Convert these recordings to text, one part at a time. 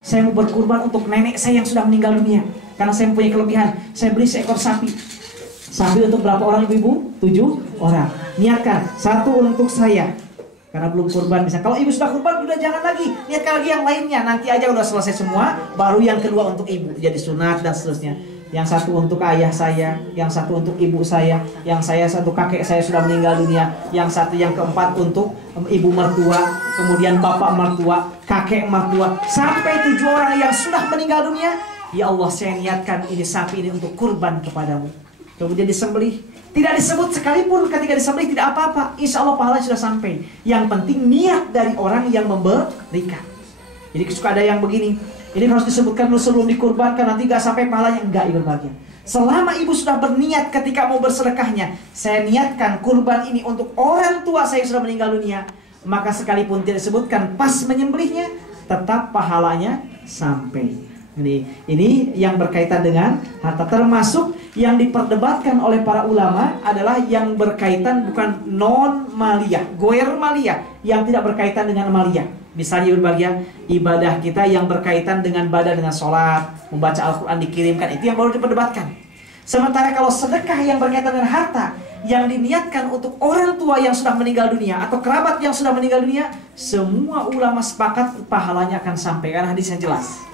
Saya mau berkurban untuk nenek saya yang sudah meninggal dunia. Karena saya mempunyai kelebihan. Saya beli seekor sapi. Sapi untuk berapa orang ibu? 7 orang. Niatkan, 1 untuk saya. Karena belum kurban bisa. Kalau ibu sudah kurban, udah jangan lagi. Niatkan lagi yang lainnya. Nanti aja udah selesai semua. Baru yang kedua untuk ibu. Jadi sunat dan seterusnya. Yang 1 untuk ayah saya. Yang 1 untuk ibu saya. Yang saya 1 kakek saya sudah meninggal dunia. Yang 1 yang keempat untuk ibu mertua. Kemudian bapak mertua. Kakek mertua. Sampai 7 orang yang sudah meninggal dunia. Ya Allah, saya niatkan ini sapi ini untuk kurban kepadamu. Kemudian disembelih. Tidak disebut sekalipun ketika disembelih tidak apa-apa. Insya Allah pahala sudah sampai. Yang penting niat dari orang yang memberikan. Jadi suka ada yang begini. Ini harus disebutkan dulu sebelum dikurbankan. Nanti gak sampai pahalanya. Enggak, ibu bagian. Selama ibu sudah berniat ketika mau bersedekahnya. Saya niatkan kurban ini untuk orang tua saya yang sudah meninggal dunia. Maka sekalipun tidak disebutkan pas menyembelihnya. Tetap pahalanya sampai. Ini yang berkaitan dengan harta. Termasuk yang diperdebatkan oleh para ulama adalah yang berkaitan bukan non-maliyah, goer maliyah, yang tidak berkaitan dengan maliyah. Misalnya berbagai ibadah kita yang berkaitan dengan badan, dengan sholat, membaca Al-Quran, dikirimkan, itu yang baru diperdebatkan. Sementara kalau sedekah yang berkaitan dengan harta, yang diniatkan untuk orang tua yang sudah meninggal dunia atau kerabat yang sudah meninggal dunia, semua ulama sepakat pahalanya akan sampai, karena hadisnya jelas.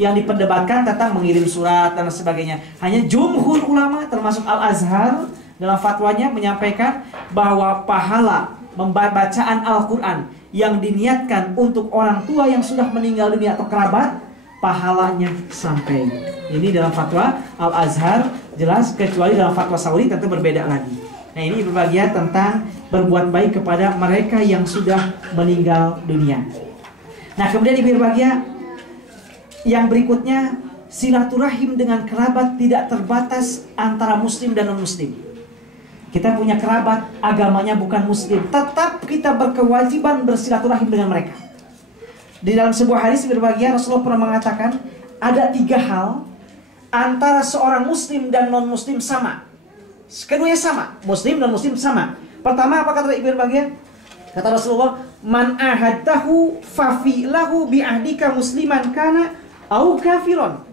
Yang diperdebatkan tentang mengirim surat dan sebagainya. Hanya jumhur ulama termasuk Al-Azhar dalam fatwanya menyampaikan bahwa pahala bacaan Al-Quran yang diniatkan untuk orang tua yang sudah meninggal dunia atau kerabat, pahalanya sampai. Ini dalam fatwa Al-Azhar jelas, kecuali dalam fatwa Saudi tentu berbeda lagi. Nah, ini berbagian tentang berbuat baik kepada mereka yang sudah meninggal dunia. Nah, kemudian ibu berbahagia, yang berikutnya, silaturahim dengan kerabat tidak terbatas antara muslim dan non-muslim. Kita punya kerabat, agamanya bukan muslim, tetap kita berkewajiban bersilaturahim dengan mereka. Di dalam sebuah hadis berbahagia, Rasulullah pernah mengatakan, ada 3 hal antara seorang muslim dan non-muslim sama. Keduanya sama, muslim dan muslim sama. Pertama, apa kata ibu berbahagia? Kata Rasulullah, man ahadtahu fafi'lahu bi'ahdika musliman kana au kafiron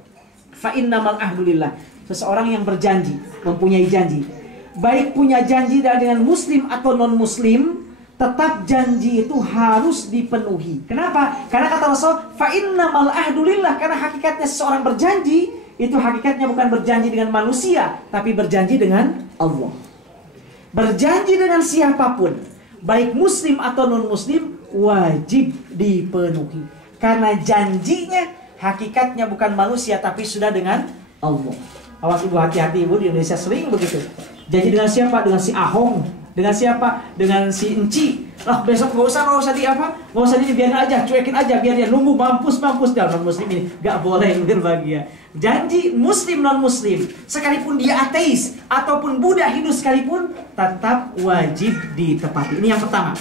fa innamal ahdulillah. Seseorang yang berjanji, mempunyai janji, baik punya janji dengan muslim atau non muslim, tetap janji itu harus dipenuhi. Kenapa? Karena kata Rasul, fa innamal ahdulillah, karena hakikatnya seseorang berjanji itu hakikatnya bukan berjanji dengan manusia, tapi berjanji dengan Allah. Berjanji dengan siapapun, baik muslim atau non muslim, wajib dipenuhi. Karena janjinya hakikatnya bukan manusia, tapi sudah dengan Allah. Awas ibu, hati-hati ibu, di Indonesia sering begitu. Janji dengan siapa? Dengan si Ahong. Dengan siapa? Dengan si Enci. Lah besok nggak usah di apa? Nggak usah ini, biarin aja, cuekin aja, biar dia nunggu mampus dalam non muslim ini. Gak boleh berbahagia. Janji muslim non muslim, sekalipun dia ateis ataupun Buddha, Hindu sekalipun, tetap wajib ditepati. Ini yang pertama.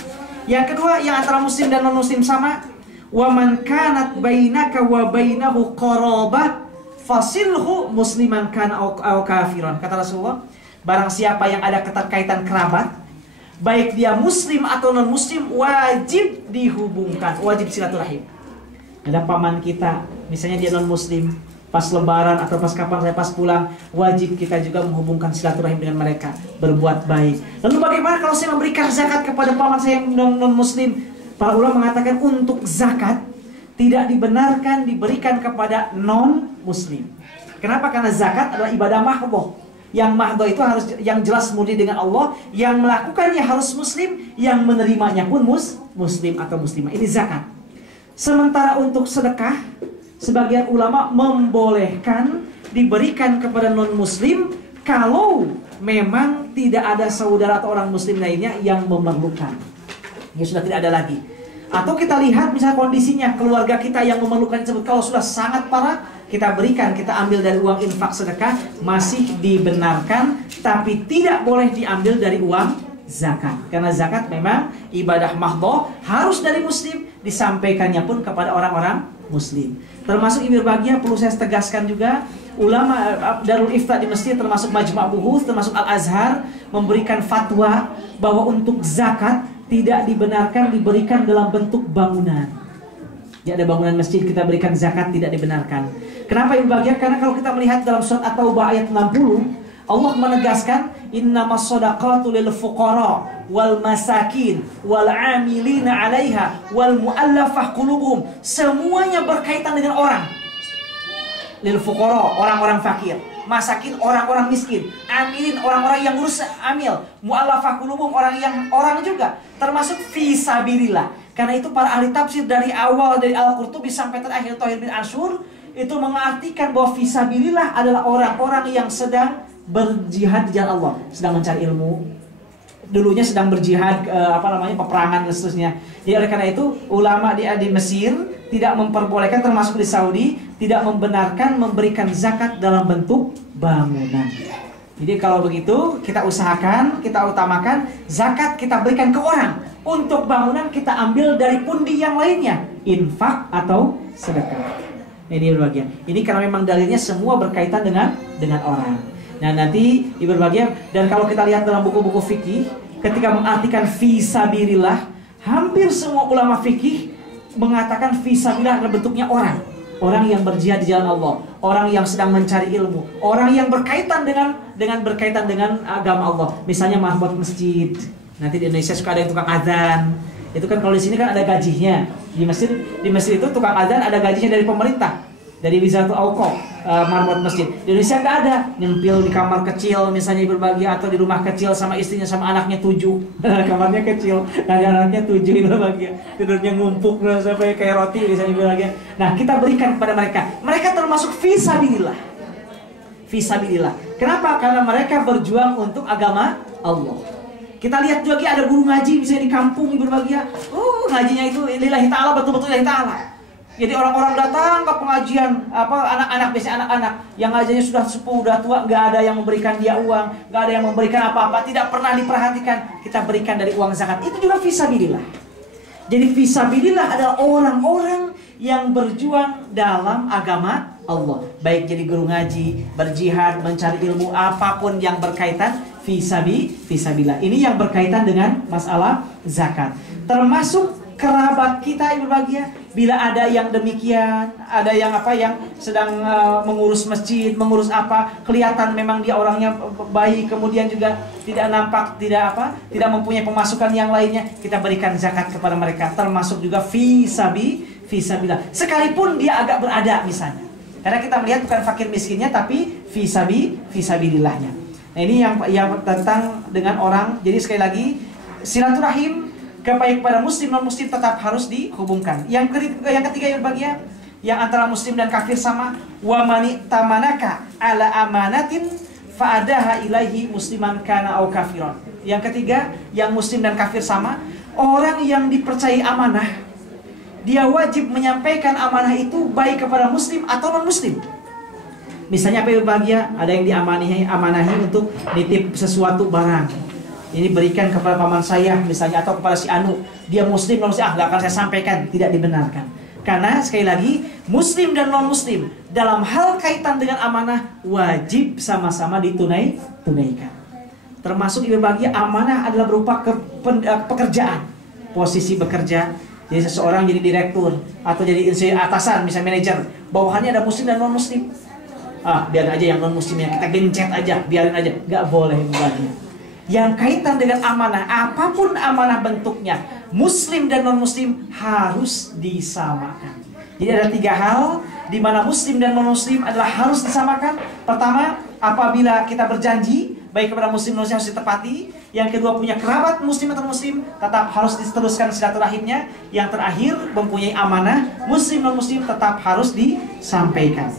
Yang kedua, yang antara muslim dan non muslim sama. Wa man kanat bainaka wa bainahu qarabah fasilhu musliman kana au kafiran. Kata Rasulullah, barang siapa yang ada keterkaitan kerabat, baik dia muslim atau non muslim, wajib dihubungkan, wajib silaturahim. Ada paman kita, misalnya dia non muslim, pas lebaran atau pas kapan saya pas pulang, wajib kita juga menghubungkan silaturahim dengan mereka, berbuat baik. Lalu bagaimana kalau saya memberikan zakat kepada paman saya yang non muslim? Para ulama mengatakan untuk zakat tidak dibenarkan diberikan kepada non-muslim. Kenapa? Karena zakat adalah ibadah mahdhah. Yang mahdhah itu harus yang jelas murni dengan Allah. Yang melakukannya harus muslim, yang menerimanya pun muslim atau muslimah. Ini zakat. Sementara untuk sedekah, sebagian ulama membolehkan diberikan kepada non-muslim kalau memang tidak ada saudara atau orang muslim lainnya yang memerlukan. Ya sudah tidak ada lagi. Atau kita lihat misalnya kondisinya keluarga kita yang memerlukan tersebut, kalau sudah sangat parah, kita berikan, kita ambil dari uang infak sedekah, masih dibenarkan, tapi tidak boleh diambil dari uang zakat. Karena zakat memang ibadah mahdhah, harus dari muslim, disampaikannya pun kepada orang-orang muslim. Termasuk ibu berbahagia, perlu saya tegaskan juga, ulama Darul Ifta di Mesir, termasuk Majma' Buhuth, termasuk Al-Azhar, memberikan fatwa bahwa untuk zakat tidak dibenarkan diberikan dalam bentuk bangunan. Ya, ada bangunan masjid kita berikan zakat, tidak dibenarkan. Kenapa ibu bahagia? Karena kalau kita melihat dalam surat At-Taubah ayat 60, Allah menegaskan innamas shadaqatu lil fuqara wal masakin wal amilina 'alaiha wal muallafah qulubuhum. Semuanya berkaitan dengan orang. Lil fuqara, orang-orang fakir. Masakin, orang-orang miskin. Amilin, orang-orang yang ngurus amil. Muallafah qulubuhum, orang juga. Termasuk fisabilillah. Karena itu para ahli tafsir dari awal dari Al-Qurtubi sampai terakhir Thahir bin Ashur itu mengartikan bahwa fisabilillah adalah orang-orang yang sedang berjihad di jalan Allah, sedang mencari ilmu. Dulunya sedang berjihad peperangan dan seterusnya. Jadi oleh karena itu ulama di Mesir tidak memperbolehkan, termasuk di Saudi, tidak membenarkan memberikan zakat dalam bentuk bangunan. Jadi kalau begitu kita usahakan, kita utamakan zakat kita berikan ke orang. Untuk bangunan kita ambil dari pundi yang lainnya, infak atau sedekah. Ini berbahagia. Ini karena memang dalilnya semua berkaitan dengan orang. Nah nanti ibu berbahagia, dan kalau kita lihat dalam buku-buku fikih, ketika mengartikan fisabilillah, hampir semua ulama fikih mengatakan fisabilillah adalah bentuknya orang. Orang yang berjihad di jalan Allah, orang yang sedang mencari ilmu, orang yang berkaitan dengan agama Allah. Misalnya mahbuat masjid. Nanti di Indonesia suka ada yang tukang azan. Itu kan kalau di sini kan ada gajinya. Di Mesir itu tukang azan ada gajinya dari pemerintah, dari Wizaratul Auqaf, marwat masjid. Di Indonesia nggak ada, nyempil di kamar kecil misalnya berbahagia, atau di rumah kecil sama istrinya sama anaknya 7. Kamarnya kecil, anaknya 7 berbahagia, tidurnya ngumpuk sampai kayak roti misalnya berbahagia. Nah kita berikan kepada mereka. Mereka termasuk fisabilillah. Fisabilillah. Kenapa? Karena mereka berjuang untuk agama Allah. Kita lihat juga ada guru ngaji misalnya di kampung berbahagia. Ngajinya itu lillahi ta'ala, betul-betul lillahi ta'ala. Jadi orang-orang datang ke pengajian, anak-anak, biasanya anak-anak yang ngajinya sudah sepuh, sudah tua, nggak ada yang memberikan dia uang, nggak ada yang memberikan apa-apa, tidak pernah diperhatikan. Kita berikan dari uang zakat. Itu juga fisabilillah. Jadi fisabilillah adalah orang-orang yang berjuang dalam agama Allah. Baik jadi guru ngaji, berjihad, mencari ilmu, apapun yang berkaitan fisabilillah. Ini yang berkaitan dengan masalah zakat. Termasuk kerabat kita yang berbahagia, bila ada yang demikian, ada yang sedang mengurus masjid, mengurus kelihatan memang dia orangnya baik, kemudian juga tidak nampak, tidak mempunyai pemasukan yang lainnya, kita berikan zakat kepada mereka. Termasuk juga fisabilillah. Sekalipun dia agak berada misalnya. Karena kita melihat bukan fakir miskinnya, tapi fisabilillahnya. Nah ini yang tentang dengan orang. Jadi sekali lagi, silaturahim kepada muslim non muslim tetap harus dihubungkan. Yang ketiga yang berbahagia, yang antara muslim dan kafir sama, wa mani tamanaka ala amanatin fa'adaha ilaihi musliman kana au kafiron. Yang ketiga, yang muslim dan kafir sama, orang yang dipercayai amanah, dia wajib menyampaikan amanah itu baik kepada muslim atau non muslim. Misalnya apa yang berbahagia, ada yang amanahi untuk nitip sesuatu barang. Ini berikan kepada paman saya misalnya, atau kepada si Anu, dia muslim non muslim, nggak akan saya sampaikan, tidak dibenarkan. Karena sekali lagi, muslim dan non muslim dalam hal kaitan dengan amanah wajib sama-sama ditunaikan. Termasuk ibu bahagia, amanah adalah berupa pekerjaan, posisi bekerja. Jadi seseorang jadi direktur atau jadi atasan, misalnya manajer, bawahannya ada muslim dan non muslim. Biarin aja yang non muslimnya, kita gencet aja, biarin aja, nggak boleh bahagia. Yang kaitan dengan amanah, apapun amanah bentuknya, muslim dan non muslim harus disamakan. Jadi ada 3 hal di mana muslim dan non muslim adalah harus disamakan. Pertama, apabila kita berjanji baik kepada muslim non muslim harus ditepati. Yang kedua, punya kerabat muslim atau muslim tetap harus diteruskan silaturahimnya. Yang terakhir, mempunyai amanah muslim non muslim tetap harus disampaikan.